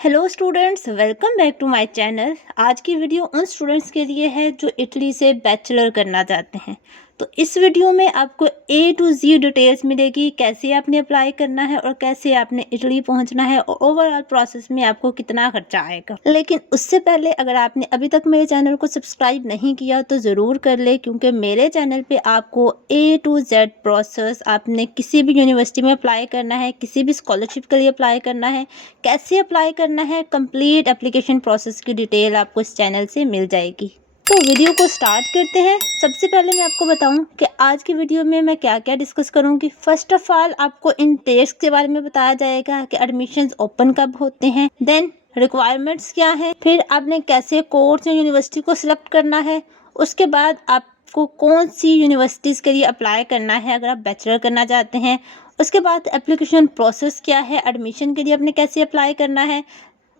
Hello students, welcome back to my channel. आज की video उन स्टूडेंट्स के लिए है जो इटली से बैचलर करना चाहते हैं। तो इस वीडियो में आपको ए टू जी डिटेल्स मिलेगी, कैसे आपने अप्लाई करना है और कैसे आपने इटली पहुंचना है और ओवरऑल प्रोसेस में आपको कितना खर्चा आएगा। लेकिन उससे पहले अगर आपने अभी तक मेरे चैनल को सब्सक्राइब नहीं किया तो ज़रूर कर ले, क्योंकि मेरे चैनल पे आपको ए टू जेड प्रोसेस, आपने किसी भी यूनिवर्सिटी में अप्लाई करना है, किसी भी स्कॉलरशिप के लिए अप्लाई करना है, कैसे अप्लाई करना है, कंप्लीट एप्लीकेशन प्रोसेस की डिटेल आपको इस चैनल से मिल जाएगी। तो वीडियो को स्टार्ट करते हैं। सबसे पहले मैं आपको बताऊं कि आज की वीडियो में मैं क्या क्या डिस्कस करूंगी। फर्स्ट ऑफ ऑल आपको इन टेस्ट के बारे में बताया जाएगा कि एडमिशंस ओपन कब होते हैं, देन रिक्वायरमेंट्स क्या है, फिर आपने कैसे कोर्स या यूनिवर्सिटी को सिलेक्ट करना है, उसके बाद आपको कौन सी यूनिवर्सिटीज़ के लिए अप्लाई करना है अगर आप बैचलर करना चाहते हैं, उसके बाद एप्लीकेशन प्रोसेस क्या है, एडमिशन के लिए आपने कैसे अप्लाई करना है,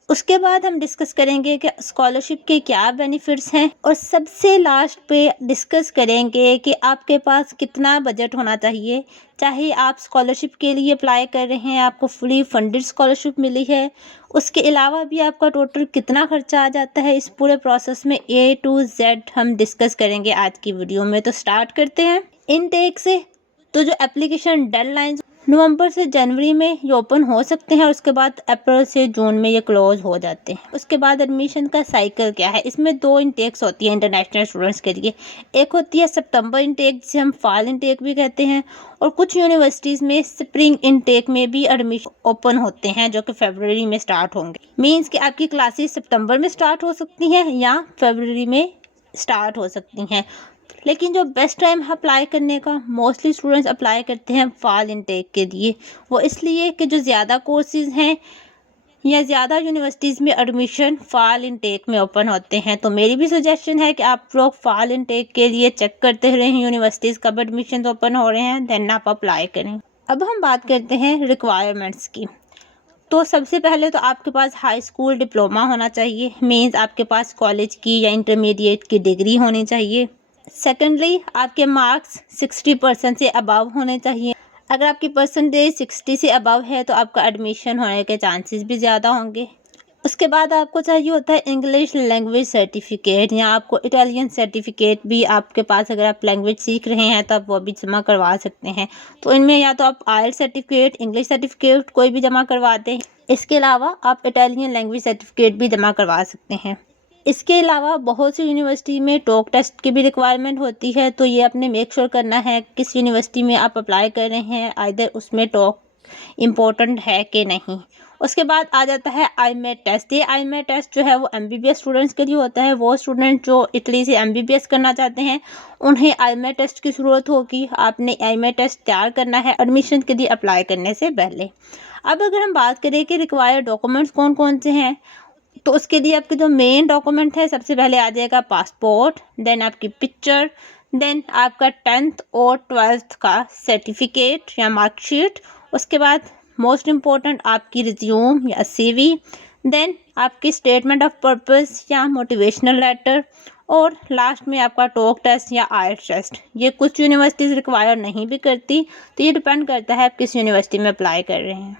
उसके बाद हम डिस्कस करेंगे कि स्कॉलरशिप के क्या बेनिफिट्स हैं, और सबसे लास्ट पे डिस्कस करेंगे कि आपके पास कितना बजट होना चाहिए। चाहे आप स्कॉलरशिप के लिए अप्लाई कर रहे हैं, आपको फुली फंडेड स्कॉलरशिप मिली है, उसके अलावा भी आपका टोटल कितना खर्चा आ जाता है, इस पूरे प्रोसेस में ए टू जेड हम डिस्कस करेंगे आज की वीडियो में। तो स्टार्ट करते हैं इनटेक से। तो जो एप्लीकेशन डेडलाइंस नवंबर से जनवरी में ये ओपन हो सकते हैं और उसके बाद अप्रैल से जून में ये क्लोज हो जाते हैं। उसके बाद एडमिशन का साइकिल क्या है, इसमें दो इनटेक्स होती है इंटरनेशनल स्टूडेंट्स के लिए। एक होती है सितंबर इनटेक, जिसे हम फॉल इनटेक भी कहते हैं, और कुछ यूनिवर्सिटीज़ में स्प्रिंग इनटेक में भी एडमिशन ओपन होते हैं जो कि फरवरी में स्टार्ट होंगे। मीन्स कि आपकी क्लासेस सितंबर में स्टार्ट हो सकती हैं या फरवरी में स्टार्ट हो सकती हैं। लेकिन जो बेस्ट टाइम है अप्लाई करने का, मोस्टली स्टूडेंट्स अप्लाई करते हैं फॉल इनटेक के लिए। वो इसलिए कि जो ज़्यादा कोर्सेज हैं या ज़्यादा यूनिवर्सिटीज़ में एडमिशन फॉल इनटेक में ओपन होते हैं। तो मेरी भी सजेशन है कि आप लोग फॉल इनटेक के लिए चेक करते रहें यूनिवर्सिटीज़ कब एडमिशन ओपन हो रहे हैं, देन आप अप्लाई करें। अब हम बात करते हैं रिक्वायरमेंट्स की। तो सबसे पहले तो आपके पास हाई स्कूल डिप्लोमा होना चाहिए, मीन्स आपके पास कॉलेज की या इंटरमीडिएट की डिग्री होनी चाहिए। सेकेंडली आपके मार्क्स 60% से अबव होने चाहिए। अगर आपकी परसेंटेज 60 से अबव है तो आपका एडमिशन होने के चांसेस भी ज़्यादा होंगे। उसके बाद आपको चाहिए होता है इंग्लिश लैंग्वेज सर्टिफिकेट, या आपको इटालियन सर्टिफिकेट भी आपके पास, अगर आप लैंग्वेज सीख रहे हैं तो आप वो भी जमा करवा सकते हैं। तो इनमें या तो आप आइएलटीएस सर्टिफिकेट, इंग्लिश सर्टिफिकेट कोई भी जमा करवा दें। इसके अलावा आप इटालियन लैंग्वेज सर्टिफिकेट भी जमा करवा सकते हैं। इसके अलावा बहुत सी यूनिवर्सिटी में टॉक टेस्ट की भी रिक्वायरमेंट होती है, तो ये आपने मेक श्योर करना है किस यूनिवर्सिटी में आप अप्लाई कर रहे हैं, आइदर उसमें टॉक इम्पोर्टेंट है कि नहीं। उसके बाद आ जाता है आईमेट टेस्ट। ये आईमेट टेस्ट जो है वो एमबीबीएस स्टूडेंट्स के लिए होता है। वो स्टूडेंट जो इटली से एमबीबीएस करना चाहते हैं उन्हें आईमेट टेस्ट की ज़रूरत होगी। आपने आईमेट टेस्ट तैयार करना है एडमिशन के लिए अप्लाई करने से पहले। अब अगर हम बात करें कि रिक्वायर्ड डॉक्यूमेंट्स कौन कौन से हैं, तो उसके लिए आपके जो मेन डॉक्यूमेंट है, सबसे पहले आ जाएगा पासपोर्ट, देन आपकी पिक्चर, देन आपका 10th और 12th का सर्टिफिकेट या मार्कशीट, उसके बाद मोस्ट इम्पोर्टेंट आपकी रिज्यूम या सीवी, देन आपकी स्टेटमेंट ऑफ पर्पस या मोटिवेशनल लेटर, और लास्ट में आपका टॉक टेस्ट या आइएलटीएस टेस्ट। ये कुछ यूनिवर्सिटीज़ रिक्वायर नहीं भी करती, तो ये डिपेंड करता है आप किस यूनिवर्सिटी में अप्लाई कर रहे हैं।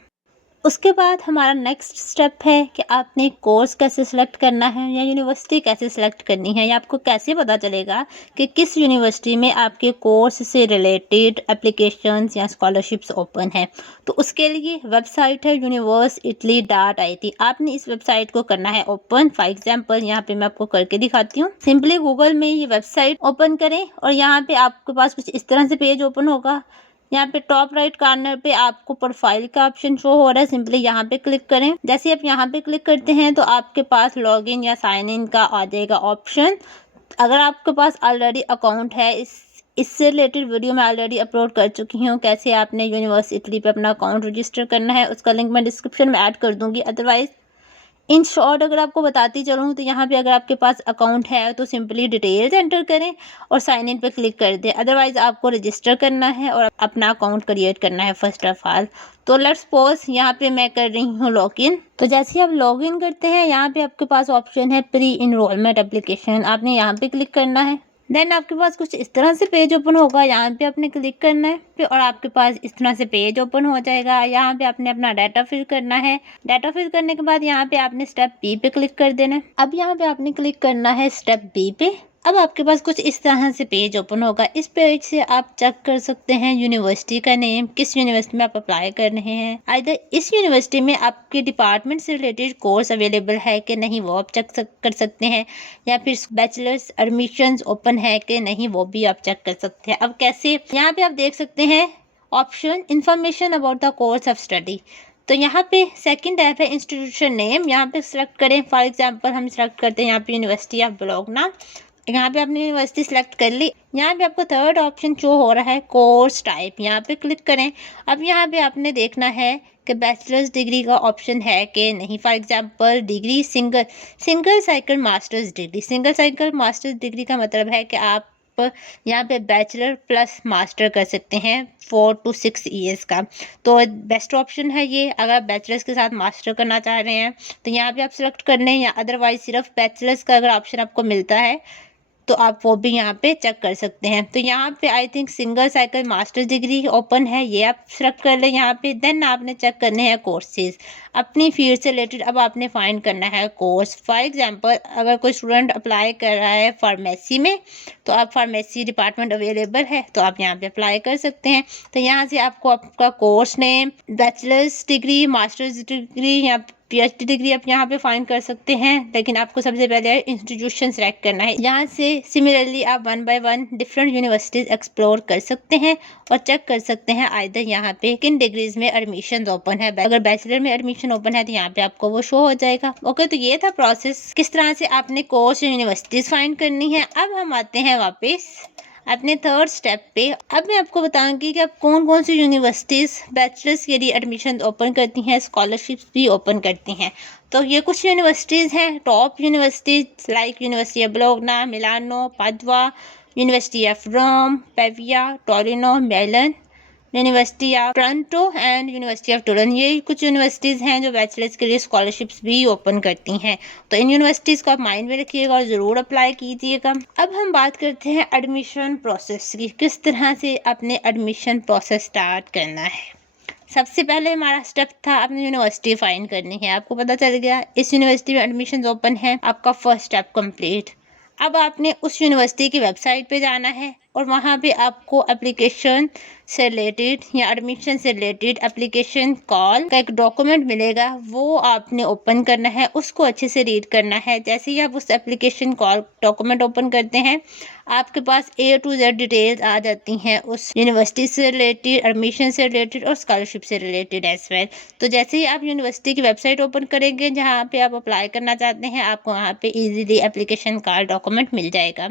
उसके बाद हमारा नेक्स्ट स्टेप है कि आपने कोर्स कैसे सिलेक्ट करना है या यूनिवर्सिटी कैसे सिलेक्ट करनी है, या आपको कैसे पता चलेगा कि किस यूनिवर्सिटी में आपके कोर्स से रिलेटेड एप्लीकेशंस या स्कॉलरशिप्स ओपन है। तो उसके लिए वेबसाइट है universeitaly.it। आपने इस वेबसाइट को करना है ओपन। फॉर एग्जाम्पल यहाँ पे मैं आपको करके दिखाती हूँ। सिंपली गूगल में ये वेबसाइट ओपन करें और यहाँ पे आपके पास कुछ इस तरह से पेज ओपन होगा। यहाँ पे टॉप राइट कॉर्नर पे आपको प्रोफाइल का ऑप्शन शो हो रहा है, सिंपली यहाँ पे क्लिक करें। जैसे आप यहाँ पे क्लिक करते हैं तो आपके पास लॉगिन या साइन इन का आ जाएगा ऑप्शन। अगर आपके पास ऑलरेडी अकाउंट है, इससे रिलेटेड वीडियो मैं ऑलरेडी अपलोड कर चुकी हूँ, कैसे आपने यूनिवर्सिटी पे अपना अकाउंट रजिस्टर करना है, उसका लिंक मैं डिस्क्रिप्शन में ऐड कर दूँगी। अदरवाइज़ इन शॉर्ट अगर आपको बताती चलूँ तो यहाँ पे अगर आपके पास अकाउंट है तो सिंपली डिटेल्स एंटर करें और साइन इन पे क्लिक कर दें। अदरवाइज़ आपको रजिस्टर करना है और अपना अकाउंट क्रिएट करना है फर्स्ट ऑफ ऑल। तो लेट्स सपोज यहाँ पे मैं कर रही हूँ लॉगिन। तो जैसे ही आप लॉगिन करते हैं यहाँ पे आपके पास ऑप्शन है प्री इनरोलमेंट एप्लीकेशन, आपने यहाँ पे क्लिक करना है। देन आपके पास कुछ इस तरह से पेज ओपन होगा, यहाँ पे आपने क्लिक करना है फिर और आपके पास इस तरह से पेज ओपन हो जाएगा। यहाँ पे आपने अपना डाटा फिल करना है। डाटा फिल करने के बाद यहाँ पे आपने स्टेप बी पे क्लिक कर देना है। अब यहाँ पे आपने क्लिक करना है स्टेप बी पे। अब आपके पास कुछ इस तरह से पेज ओपन होगा। इस पेज से आप चेक कर सकते हैं यूनिवर्सिटी का नेम, किस यूनिवर्सिटी में आप अप्लाई कर रहे हैं, आइदर इस यूनिवर्सिटी में आपके डिपार्टमेंट से रिलेटेड कोर्स अवेलेबल है कि नहीं वो आप चेक कर सकते हैं, या फिर बैचलर्स एडमिशन्स ओपन है कि नहीं वो भी आप चेक कर सकते हैं। अब कैसे, यहाँ पे आप देख सकते हैं option information about the course of study. तो यहाँ पे सेकंड ऐप है इंस्टीट्यूशन नेम, यहाँ पे सिलेक्ट करें। फॉर एग्जांपल हम सिलेक्ट करते हैं यहाँ पे यूनिवर्सिटी ऑफ बोलोग्ना। यहाँ पे आपने यूनिवर्सिटी सिलेक्ट कर ली। यहाँ पे आपको थर्ड ऑप्शन शो हो रहा है कोर्स टाइप, यहाँ पे क्लिक करें। अब यहाँ पे आपने देखना है कि बैचलर्स डिग्री का ऑप्शन है कि नहीं। For example degree single cycle masters degree. Single cycle masters degree का मतलब है कि आप यहाँ पे बैचलर प्लस मास्टर कर सकते हैं 4 to 6 ईयर्स का। तो बेस्ट ऑप्शन है ये। अगर आप बैचलर्स के साथ मास्टर करना चाह रहे हैं तो यहाँ पे आप सिलेक्ट कर लें, या अदरवाइज सिर्फ बैचलर्स का अगर ऑप्शन आपको मिलता है तो आप वो भी यहाँ पे चेक कर सकते हैं। तो यहाँ पे I think single cycle masters degree open है, ये आप सिलेक्ट कर लें यहाँ पे। देन आपने चेक करने हैं कोर्सेज अपनी फील्ड से रिलेटेड। अब आपने फाइंड करना है कोर्स। फॉर एग्जांपल अगर कोई स्टूडेंट अप्लाई कर रहा है फार्मेसी में तो आप फार्मेसी डिपार्टमेंट अवेलेबल है तो आप यहाँ पे अप्लाई कर सकते हैं। तो यहाँ से आपको आपका course name, bachelors degree, masters degree या पीएचडी डिग्री आप यहाँ पे फाइंड कर सकते हैं। लेकिन आपको सबसे पहले इंस्टीट्यूशन सेलेक्ट करना है। यहाँ से सिमिलरली आप 1 by 1 डिफरेंट यूनिवर्सिटीज एक्सप्लोर कर सकते हैं और चेक कर सकते हैं आइदर यहाँ पे किन डिग्रीज में एडमिशन ओपन है। अगर बैचलर में एडमिशन ओपन है तो यहाँ पे आपको वो शो हो जाएगा। ओके, तो ये था प्रोसेस किस तरह से आपने कोर्स यूनिवर्सिटीज फाइंड करनी है। अब हम आते हैं वापस अपने थर्ड स्टेप पे। अब मैं आपको बताऊंगी कि आप कौन कौन सी यूनिवर्सिटीज़ बैचलर्स के लिए एडमिशन ओपन करती हैं, स्कॉलरशिप्स भी ओपन करती हैं। तो ये कुछ यूनिवर्सिटीज़ हैं, top universities like university of Bologna, Milano, Padua, university of Rome, Pavia, Torino, Milan, university of Toronto and university of Turin. ये कुछ यूनिवर्सिटीज़ हैं जो बैचलर्स के लिए स्कॉलरशिप्स भी ओपन करती हैं। तो इन यूनिवर्सिटीज़ को आप माइंड में रखिएगा और ज़रूर अप्लाई कीजिएगा। अब हम बात करते हैं एडमिशन प्रोसेस की, किस तरह से अपने एडमिशन प्रोसेस स्टार्ट करना है। सबसे पहले हमारा स्टेप था अपनी यूनिवर्सिटी फाइंड करनी है। आपको पता चल गया इस यूनिवर्सिटी में एडमिशन ओपन है, आपका फर्स्ट स्टेप कंप्लीट। अब आपने उस यूनिवर्सिटी की वेबसाइट पे जाना है और वहाँ पे आपको एप्लीकेशन से रिलेटेड या एडमिशन से रिलेटेड एप्लीकेशन कॉल का एक डॉक्यूमेंट मिलेगा, वो आपने ओपन करना है, उसको अच्छे से रीड करना है। जैसे ही आप उस एप्लीकेशन कॉल डॉक्यूमेंट ओपन करते हैं आपके पास A to Z डिटेल्स आ जाती हैं उस यूनिवर्सिटी से रिलेटेड, एडमिशन से रिलेटेड और स्कॉलरशिप से रिलेटेड एज वेल। तो जैसे ही आप यूनिवर्सिटी की वेबसाइट ओपन करेंगे जहाँ पे आप अप्लाई करना चाहते हैं, आपको वहाँ पे इजीली एप्लीकेशन कॉल डॉक्यूमेंट मिल जाएगा।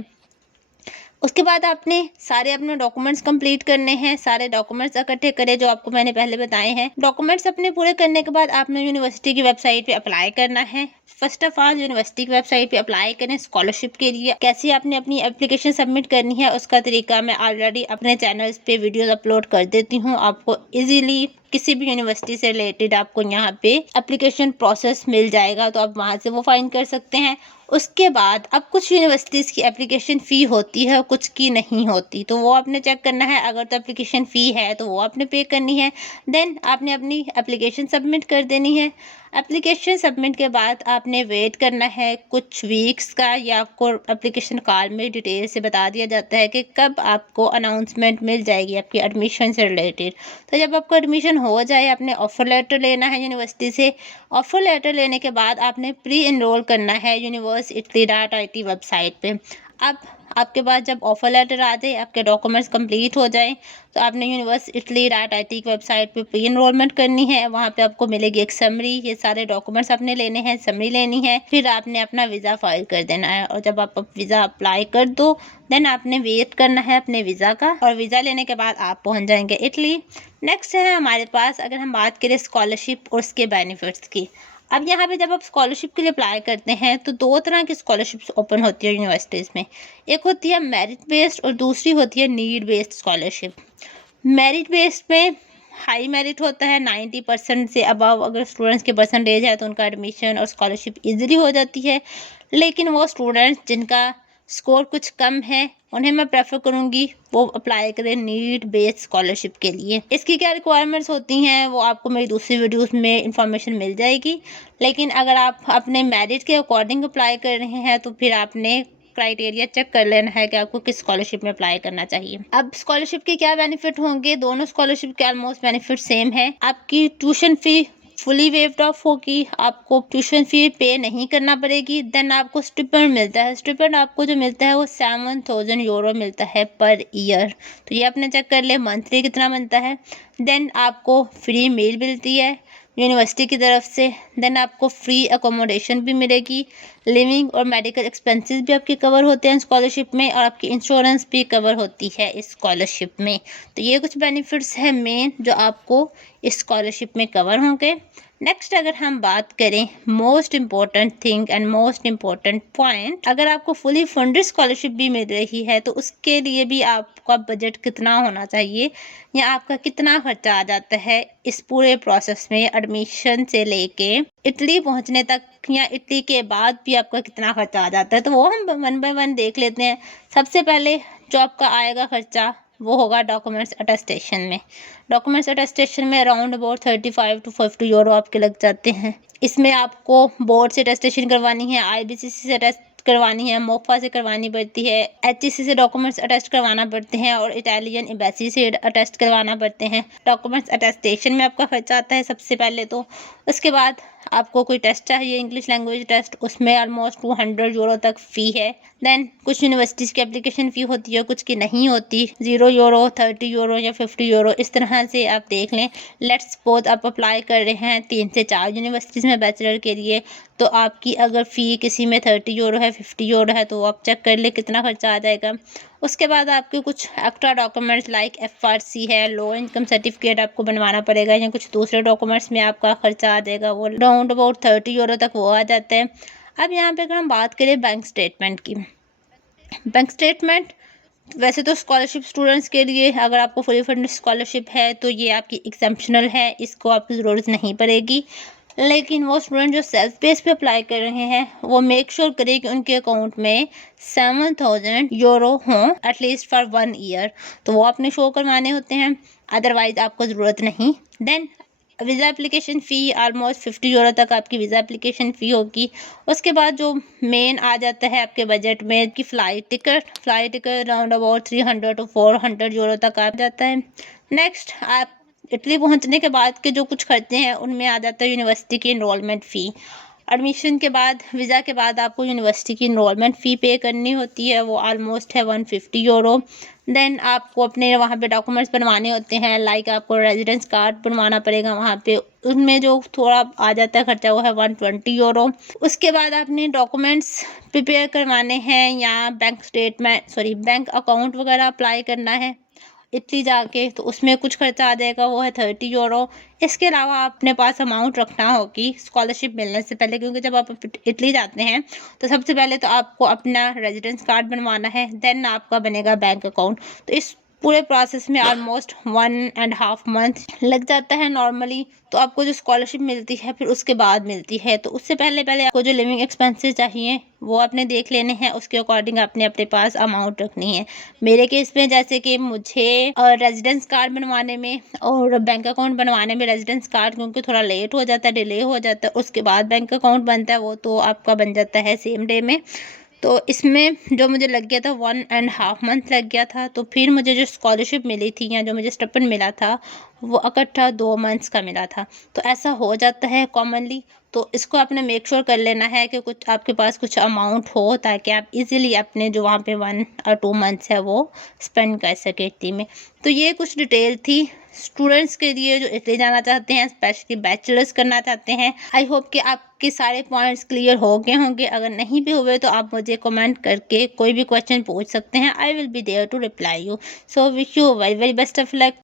उसके बाद आपने सारे अपने डॉक्यूमेंट्स कंप्लीट करने हैं। सारे डॉक्यूमेंट्स इकट्ठे करें जो आपको मैंने पहले बताए हैं। डॉक्यूमेंट्स अपने पूरे करने के बाद आपने यूनिवर्सिटी की वेबसाइट पे अप्लाई करना है। फर्स्ट ऑफ ऑल यूनिवर्सिटी की वेबसाइट पे अप्लाई करें स्कॉलरशिप के लिए। कैसे आपने अपनी एप्लीकेशन सबमिट करनी है उसका तरीका मैं ऑलरेडी अपने चैनल्स पे वीडियोस अपलोड कर देती हूँ। आपको इजीली किसी भी यूनिवर्सिटी से रिलेटेड आपको यहाँ पे एप्लीकेशन प्रोसेस मिल जाएगा, तो आप वहाँ से वो फाइंड कर सकते हैं। उसके बाद अब कुछ यूनिवर्सिटीज़ की एप्लीकेशन फ़ी होती है, कुछ की नहीं होती, तो वो आपने चेक करना है। अगर तो एप्लीकेशन फ़ी है तो वो आपने पे करनी है। देन आपने अपनी एप्लीकेशन सबमिट कर देनी है। एप्लीकेशन सबमिट के बाद आपने वेट करना है कुछ वीक्स का, या आपको एप्लीकेशन कॉल में डिटेल से बता दिया जाता है कि कब आपको अनाउंसमेंट मिल जाएगी आपकी एडमिशन से रिलेटेड। तो जब आपको एडमिशन हो जाए आपने ऑफ़र लेटर लेना है यूनिवर्सिटी से। ऑफ़र लेटर लेने के बाद आपने प्री एनरोल करना है university.it वेबसाइट पे। अब आपके पास जब ऑफ़र लेटर आ जाए, आपके डॉक्यूमेंट्स कंप्लीट हो जाएं, तो आपने university.it की वेबसाइट पे प्री एनरोलमेंट करनी है। वहाँ पे आपको मिलेगी एक समरी, ये सारे डॉक्यूमेंट्स आपने लेने हैं, समरी लेनी है। फिर आपने अपना वीज़ा फाइल कर देना है, और जब आप वीज़ा अप्लाई कर दो देन आपने वेट करना है अपने वीज़ा का, और वीज़ा लेने के बाद आप पहुँच जाएंगे इटली। नेक्स्ट है हमारे पास, अगर हम बात करें स्कॉलरशिप और उसके बेनिफिट्स की। अब यहाँ पे जब आप स्कॉलरशिप के लिए अप्लाई करते हैं तो दो तरह की स्कॉलरशिप्स ओपन होती है यूनिवर्सिटीज़ में। एक होती है मेरिट बेस्ड और दूसरी होती है need based scholarship. Merit based में हाई मेरिट होता है, 90% से अबव अगर स्टूडेंट्स के परसेंटेज है तो उनका एडमिशन और स्कॉलरशिप ईजिली हो जाती है। लेकिन वो स्टूडेंट्स जिनका स्कोर कुछ कम है, उन्हें मैं प्रेफर करूँगी वो अप्लाई करें नीड बेस्ड स्कॉलरशिप के लिए। इसकी क्या रिक्वायरमेंट्स होती हैं वो आपको मेरी दूसरी वीडियोस में इंफॉर्मेशन मिल जाएगी, लेकिन अगर आप अपने मेरिट के अकॉर्डिंग अप्लाई कर रहे हैं तो फिर आपने क्राइटेरिया चेक कर लेना है कि आपको किस स्कॉलरशिप में अप्लाई करना चाहिए। अब स्कॉलरशिप के क्या बेनिफिट होंगे, दोनों स्कॉलरशिप के ऑलमोस्ट बेनिफिट सेम है। आपकी tuition fee fully waived of होगी, आपको ट्यूशन फी पे नहीं करना पड़ेगी। देन आपको स्टिपेंड मिलता है, स्टिपेंड आपको जो मिलता है वो 7,000 यूरो मिलता है पर ईयर। तो ये आपने चेक कर ले मंथली कितना बनता है। देन आपको फ्री मील मिलती है यूनिवर्सिटी की तरफ से। देन आपको फ्री अकोमोडेशन भी मिलेगी, लिविंग और मेडिकल एक्सपेंसेस भी आपके कवर होते हैं स्कॉलरशिप में, और आपकी इंश्योरेंस भी कवर होती है इस स्कॉलरशिप में। तो ये कुछ बेनिफिट्स हैं मेन जो आपको इस स्कॉलरशिप में कवर होंगे। नेक्स्ट अगर हम बात करें most important thing and most important point, अगर आपको फुली फंडेड स्कॉलरशिप भी मिल रही है तो उसके लिए भी आपका बजट कितना होना चाहिए या आपका कितना खर्चा आ जाता है इस पूरे प्रोसेस में, एडमिशन से लेके इटली पहुंचने तक या इटली के बाद भी आपका कितना खर्चा आ जाता है, तो वो हम वन बाय वन देख लेते हैं। सबसे पहले जो आपका आएगा खर्चा वो होगा डॉक्यूमेंट्स अटेस्टेशन में। डॉक्यूमेंट्स अटेस्टेशन में अराउंड अबाउट 35 to 50 यूरो आपके लग जाते हैं। इसमें आपको बोर्ड से अटेस्टेशन करवानी है, IBCC से अटेस्ट करवानी है, मोफा से करवानी पड़ती है, HEC से डॉक्यूमेंट्स अटेस्ट करवाना पड़ते हैं और इटालियन एम्बेसी से अटेस्ट करवाना पड़ते हैं। डॉक्यूमेंट्स अटेस्टेशन में आपका खर्चा आता है सबसे पहले तो। उसके बाद आपको कोई टेस्ट चाहिए, इंग्लिश लैंग्वेज टेस्ट, उसमें ऑलमोस्ट 200 यूरो तक फ़ी है। देन कुछ यूनिवर्सिटीज़ की एप्लीकेशन फ़ी होती है, कुछ की नहीं होती, 0 यूरो, 30 यूरो या 50 यूरो, इस तरह से आप देख लें। लेट्स सपोज आप अप्लाई कर रहे हैं 3 से 4 यूनिवर्सिटीज़ में बैचलर के लिए, तो आपकी अगर फ़ी किसी में 30 यूरो है, 50 यूरो है, तो आप चेक कर ले कितना खर्चा आ जाएगा। उसके बाद आपके कुछ एक्स्ट्रा डॉक्यूमेंट्स लाइक FRC है, लो इनकम सर्टिफिकेट आपको बनवाना पड़ेगा, या कुछ दूसरे डॉक्यूमेंट्स में आपका खर्चा आ जाएगा, वो अराउंड अबाउट 30 यूरो तक वो आ जाता है। अब यहाँ पे अगर हम बात करें बैंक स्टेटमेंट की, बैंक स्टेटमेंट वैसे तो स्कॉलरशिप स्टूडेंट्स के लिए, अगर आपको फुली फंडेड स्कॉलरशिप है तो ये आपकी एग्जेम्पशनल है, इसको आपकी ज़रूरत नहीं पड़ेगी। लेकिन वो स्टूडेंट जो सेल्फ बेस पे अप्लाई कर रहे हैं वो मेक श्योर करें कि उनके अकाउंट में 7,000 यूरो हों एटलीस्ट फॉर 1 ईयर, तो वो आपने शो करवाने होते हैं, अदरवाइज आपको ज़रूरत नहीं। Then visa application fee almost 50 euro तक आपकी वीज़ा एप्लीकेशन फ़ी होगी। उसके बाद जो मेन आ जाता है आपके बजट में कि flight ticket around about 300 to 400 euro तक आ जाता है। नेक्स्ट आप इटली पहुंचने के बाद के जो कुछ खर्चे हैं उनमें आ जाता है यूनिवर्सिटी की इनरोलमेंट फ़ी। एडमिशन के बाद, वीज़ा के बाद आपको यूनिवर्सिटी की इनरोलमेंट फ़ी पे करनी होती है, वो ऑलमोस्ट है 150 यूरो। देन आपको अपने वहाँ पे डॉक्यूमेंट्स बनवाने होते हैं, लाइक आपको रेजिडेंस कार्ड बनवाना पड़ेगा वहाँ पे, उसमें जो थोड़ा आ जाता है खर्चा वो है 120 यूरो। उसके बाद आपने डॉक्यूमेंट्स प्रिपेयर करवाने हैं या बैंक अकाउंट वगैरह अप्लाई करना है इटली जाके, तो उसमें कुछ खर्चा आ जाएगा, वो है 30 यूरो। इसके अलावा अपने पास अमाउंट रखना होगी स्कॉलरशिप मिलने से पहले, क्योंकि जब आप इटली जाते हैं तो सबसे पहले तो आपको अपना रेजिडेंस कार्ड बनवाना है, देन आपका बनेगा बैंक अकाउंट। तो इस पूरे प्रोसेस में ऑलमोस्ट 1.5 मंथ लग जाता है नॉर्मली। तो आपको जो स्कॉलरशिप मिलती है फिर उसके बाद मिलती है, तो उससे पहले आपको जो लिविंग एक्सपेंसेस चाहिए वो आपने देख लेने हैं, उसके अकॉर्डिंग आपने अपने पास अमाउंट रखनी है। मेरे केस में जैसे कि मुझे रेजिडेंस कार्ड बनवाने में और बैंक अकाउंट बनवाने में, रेजिडेंस कार्ड क्योंकि थोड़ा लेट हो जाता है, डिले हो जाता है, उसके बाद बैंक अकाउंट बनता है, वो तो आपका बन जाता है सेम डे में। तो इसमें जो मुझे लग गया था 1.5 मंथ लग गया था। तो फिर मुझे जो स्कॉलरशिप मिली थी या जो मुझे स्टिपेंड मिला था वो इकट्ठा 2 मंथ्स का मिला था। तो ऐसा हो जाता है कॉमनली, तो इसको आपने मेक श्योर कर लेना है कि कुछ आपके पास कुछ अमाउंट हो, ताकि आप इजीली अपने जो वहाँ पे 1 और 2 मंथ्स है वो स्पेंड कर सके इटली में। तो ये कुछ डिटेल थी स्टूडेंट्स के लिए जो इटली जाना चाहते हैं, स्पेशली बैचलर्स करना चाहते हैं। आई होप कि आपके सारे पॉइंट्स क्लियर हो गए होंगे। अगर नहीं भी हुए तो आप मुझे कमेंट करके कोई भी क्वेश्चन पूछ सकते हैं, I will be there to reply you. So wish you very very best of luck.